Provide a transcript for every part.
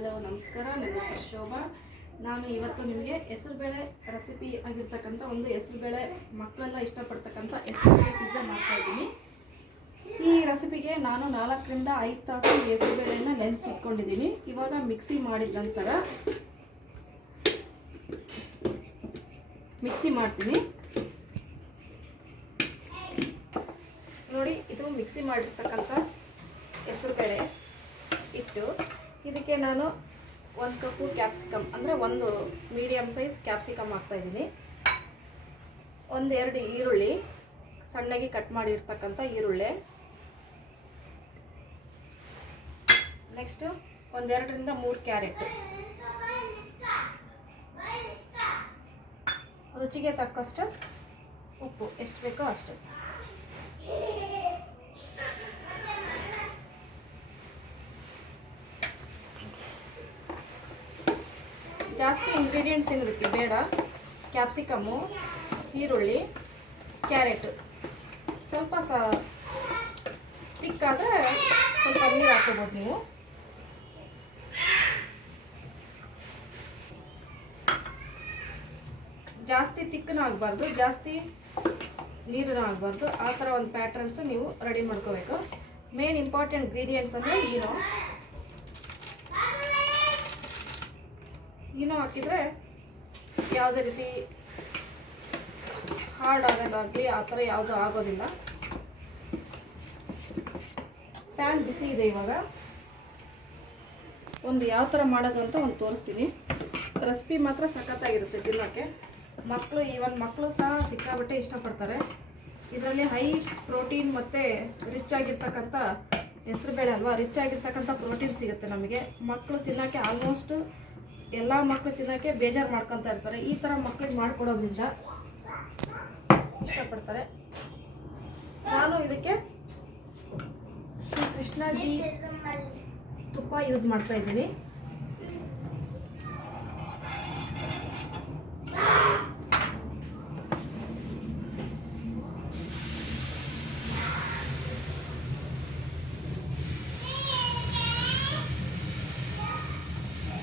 Hello ನಮಸ್ಕಾರ. ನನ್ನ ಹೆಸರು ಶೋಭಾ. ನಾನು ಇವತ್ತು ನಿಮಗೆ ಹೆಸರುಬೇಳೆ ರೆಸಿಪಿ ಆಗಿರ್ತಕ್ಕಂಥ ಒಂದು ಹೆಸರುಬೇಳೆ ಮಕ್ಕಳೆಲ್ಲ ಇಷ್ಟಪಡ್ತಕ್ಕಂಥ ಹೆಸರುಬೇಳೆ ಪಿಜ್ಜಾ ಮಾಡ್ತಾಯಿದ್ದೀನಿ. ಈ ರೆಸಿಪಿಗೆ ನಾನು 4 ರಿಂದ 5 ತಾಸು ಹೆಸರುಬೇಳೆಯನ್ನು ನೆನೆಸಿಟ್ಕೊಂಡಿದ್ದೀನಿ. ಇವಾಗ ಮಿಕ್ಸಿ ಮಾಡಿದ ನಂತರ ಮಿಕ್ಸಿ ಮಾಡ್ತೀನಿ. ನೋಡಿ, ಇದು ಮಿಕ್ಸಿ ಮಾಡಿರ್ತಕ್ಕಂಥ ಹೆಸರುಬೇಳೆ ಇಟ್ಟು ಇದಕ್ಕೆ ನಾನು 1 ಕಪ್ಪು ಕ್ಯಾಪ್ಸಿಕಮ್ ಅಂದರೆ ಒಂದು ಮೀಡಿಯಮ್ ಸೈಜ್ ಕ್ಯಾಪ್ಸಿಕಮ್ ಹಾಕ್ತಾಯಿದ್ದೀನಿ. 1-2 ಈರುಳ್ಳಿ ಸಣ್ಣಗೆ ಕಟ್ ಮಾಡಿರ್ತಕ್ಕಂಥ ಈರುಳ್ಳಿ. ನೆಕ್ಸ್ಟು 1-2 ರಿಂದ 3 ಕ್ಯಾರೆಟ್. ರುಚಿಗೆ ತಕ್ಕಷ್ಟು ಉಪ್ಪು, ಎಷ್ಟು ಬೇಕೋ ಅಷ್ಟು. ಜಾಸ್ತಿ ಇಂಗ್ರೀಡಿಯೆಂಟ್ಸ್ ಏನದಕ್ಕೆ ಬೇಡ. ಕ್ಯಾಪ್ಸಿಕಮ್ಮು, ಈರುಳ್ಳಿ, ಕ್ಯಾರೆಟ್. ಸ್ವಲ್ಪ ತಿಕ್ಕಾದರೆ ಸ್ವಲ್ಪ ನೀರು ಹಾಕೋಬೋದು ನೀವು. ಜಾಸ್ತಿ ತಿಕ್ಕನೂ ಆಗಬಾರ್ದು, ಜಾಸ್ತಿ ನೀರನ್ನು ಆಗಬಾರ್ದು. ಆ ಥರ ಒಂದು ಪ್ಯಾಟ್ರನ್ಸು ನೀವು ರೆಡಿ ಮಾಡ್ಕೋಬೇಕು. ಮೇನ್ ಇಂಪಾರ್ಟೆಂಟ್ ಇಂಗ್ರೀಡಿಯೆಂಟ್ಸ್ ಅಂದರೆ ಈನೋ ಹಾಕಿದರೆ ಯಾವುದೇ ರೀತಿ ಹಾರ್ಡ್ ಆಗೋದಾಗಲಿ ಆ ಥರ ಯಾವುದೂ ಆಗೋದಿಲ್ಲ. ಪ್ಯಾನ್ ಬಿಸಿ ಇದೆ. ಇವಾಗ ಒಂದು ಯಾವ ಥರ ಮಾಡೋದು ಅಂತ ಒಂದು ತೋರಿಸ್ತೀನಿ. ರೆಸಿಪಿ ಮಾತ್ರ ಸಖತ್ತಾಗಿರುತ್ತೆ ತಿನ್ನೋಕ್ಕೆ. ಮಕ್ಕಳು ಸಹ ಸಿಕ್ಕಾಬಟ್ಟೆ ಇಷ್ಟಪಡ್ತಾರೆ. ಇದರಲ್ಲಿ ಹೈ ಪ್ರೋಟೀನ್ ಮತ್ತು ರಿಚ್ ಆಗಿರ್ತಕ್ಕಂಥ ಹೆಸರುಬೇಳೆ ಅಲ್ವಾ, ರಿಚ್ ಆಗಿರ್ತಕ್ಕಂಥ ಪ್ರೋಟೀನ್ ಸಿಗುತ್ತೆ ನಮಗೆ. ಮಕ್ಕಳು ತಿನ್ನೋಕ್ಕೆ ಆಲ್ಮೋಸ್ಟ್ ಎಲ್ಲ ಮಕ್ಕಳು ತಿನ್ನೋಕ್ಕೆ ಬೇಜಾರು ಮಾಡ್ಕೊತಾ ಇರ್ತಾರೆ. ಈ ಥರ ಮಕ್ಕಳಿಗೆ ಮಾಡಿಕೊಡೋದ್ರಿಂದ ಇಷ್ಟಪಡ್ತಾರೆ. ನಾನು ಇದಕ್ಕೆ ಶ್ರೀ ಕೃಷ್ಣಾಜಿ ತುಪ್ಪ ಯೂಸ್ ಮಾಡ್ತಾ ಇದ್ದೀನಿ.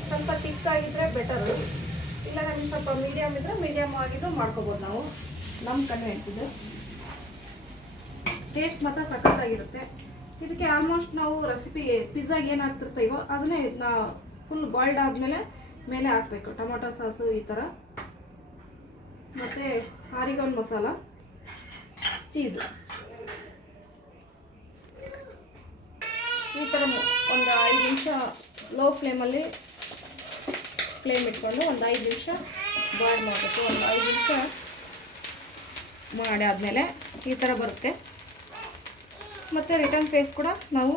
ಸ್ವಲ್ಪ ತಿಕ್ಕಾಗಿದ್ದರೆ ಬೆಟರು, ಇಲ್ಲ ನಮಗೆ ಸ್ವಲ್ಪ ಮೀಡಿಯಮ್ ಇದ್ದರೆ ಮೀಡಿಯಮ್ ಆಗಿದ್ದು ಮಾಡ್ಕೋಬೋದು ನಾವು. ನಮ್ಮ ಕನ್ವೆಂಟ್ ಇದು ಟೇಸ್ಟ್ ಮಾತ್ರ ಸಖತ್ತಾಗಿರುತ್ತೆ. ಇದಕ್ಕೆ ಆಲ್ಮೋಸ್ಟ್ ನಾವು ರೆಸಿಪಿ ಪಿಜ್ಜಾಗೆ ಏನು ಹಾಕ್ತಿರ್ತೀವೋ ಅದನ್ನೇ ಇದನ್ನ ಫುಲ್ ಬಾಯ್ಲ್ಡ್ ಆದಮೇಲೆ ಮೇಲೆ ಹಾಕಬೇಕು. ಟೊಮೊಟೊ ಸಾಸು ಈ ಥರ, ಮತ್ತು ಆರಿಗಾನ್ ಮಸಾಲ, ಚೀಸ್ ಈ ಥರ ಒಂದು 5 ನಿಮಿಷ ಲೋ ಫ್ಲೇಮಲ್ಲಿ ಇಟ್ಕೊಂಡು ಒಂದು 5 ನಿಮಿಷ ಬಾಯ್ಲ್ ಮಾಡಬೇಕು. ಒಂದು 5 ನಿಮಿಷ ಮಾಡಿ ಆದಮೇಲೆ ಈ ಥರ ಬರುತ್ತೆ. ಮತ್ತು ರಿಟರ್ನ್ ಫೇಸ್ ಕೂಡ ನಾವು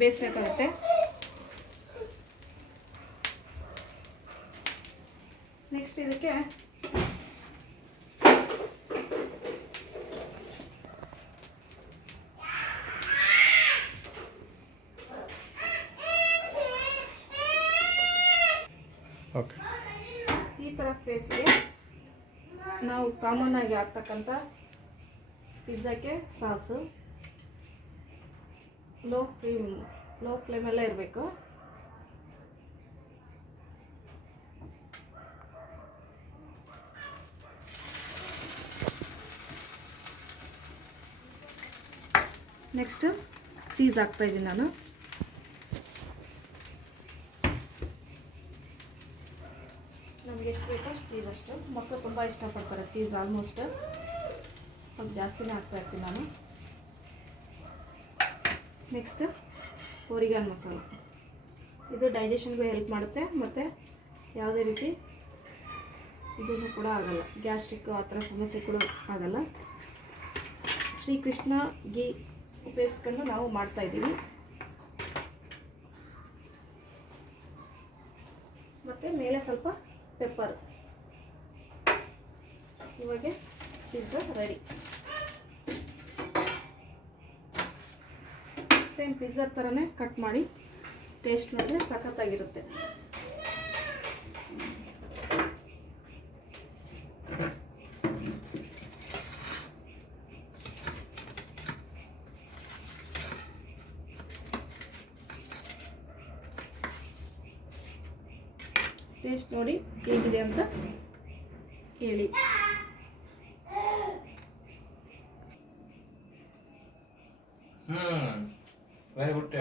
ಬೇಯಿಸ್ಬೇಕಾಗುತ್ತೆ. ನೆಕ್ಸ್ಟ್ ಇದಕ್ಕೆ ಈ ಥರ ಫೇಸ್ಗೆ ನಾವು ಕಾಮನ್ ಆಗಿ ಹಾಕ್ತಕ್ಕಂಥ ಪಿಜ್ಜಾಕ್ಕೆ ಸಾಸು ಲೋ ಫ್ಲೇಮಲ್ಲೇ ಇರಬೇಕು. ನೆಕ್ಸ್ಟ್ ಚೀಸ್ ಹಾಕ್ತಾಯಿದ್ದೀನಿ ನಾನು. ನಮಗೆ ಎಷ್ಟು ಬೇಕೋ ಚೀಸ್ ಅಷ್ಟು. ಮಕ್ಕಳು ತುಂಬ ಇಷ್ಟಪಡ್ತಾರೆ ಚೀಸ್. ಆಲ್ಮೋಸ್ಟ್ ಸ್ವಲ್ಪ ಜಾಸ್ತಿನೇ ಹಾಕ್ತಾಯಿರ್ತೀನಿ ನಾನು. ನೆಕ್ಸ್ಟ್ ಆರಿಗಾನ್ ಮಸಾಲ. ಇದು ಡೈಜೆಷನ್ಗೂ ಹೆಲ್ಪ್ ಮಾಡುತ್ತೆ ಮತ್ತು ಯಾವುದೇ ರೀತಿ ಇದನ್ನು ಕೂಡ ಆಗಲ್ಲ, ಗ್ಯಾಸ್ಟ್ರಿಕ್ಕು ಆ ಥರ ಸಮಸ್ಯೆ ಕೂಡ ಆಗಲ್ಲ. ಶ್ರೀಕೃಷ್ಣ ಗೀ ಉಪಯೋಗಿಸ್ಕೊಂಡು ನಾವು ಮಾಡ್ತಾಯಿದ್ದೀವಿ. ಮತ್ತು ಮೇಲೆ ಸ್ವಲ್ಪ ಪೆಪ್ಪರ್. ಇವಾಗ ಪಿಜ್ಜಾ ರೆಡಿ. ಸೇಮ್ ಪಿಜ್ಜಾ ಥರನೇ ಕಟ್ ಮಾಡಿ ಟೇಸ್ಟ್ ಮಾಡಿದ್ರೆ ಸಖತ್ತಾಗಿರುತ್ತೆ. ಟೇಸ್ಟ್ ನೋಡಿ ಹೇಗಿದೆ ಅಂತ ಹೇಳಿ. Very good.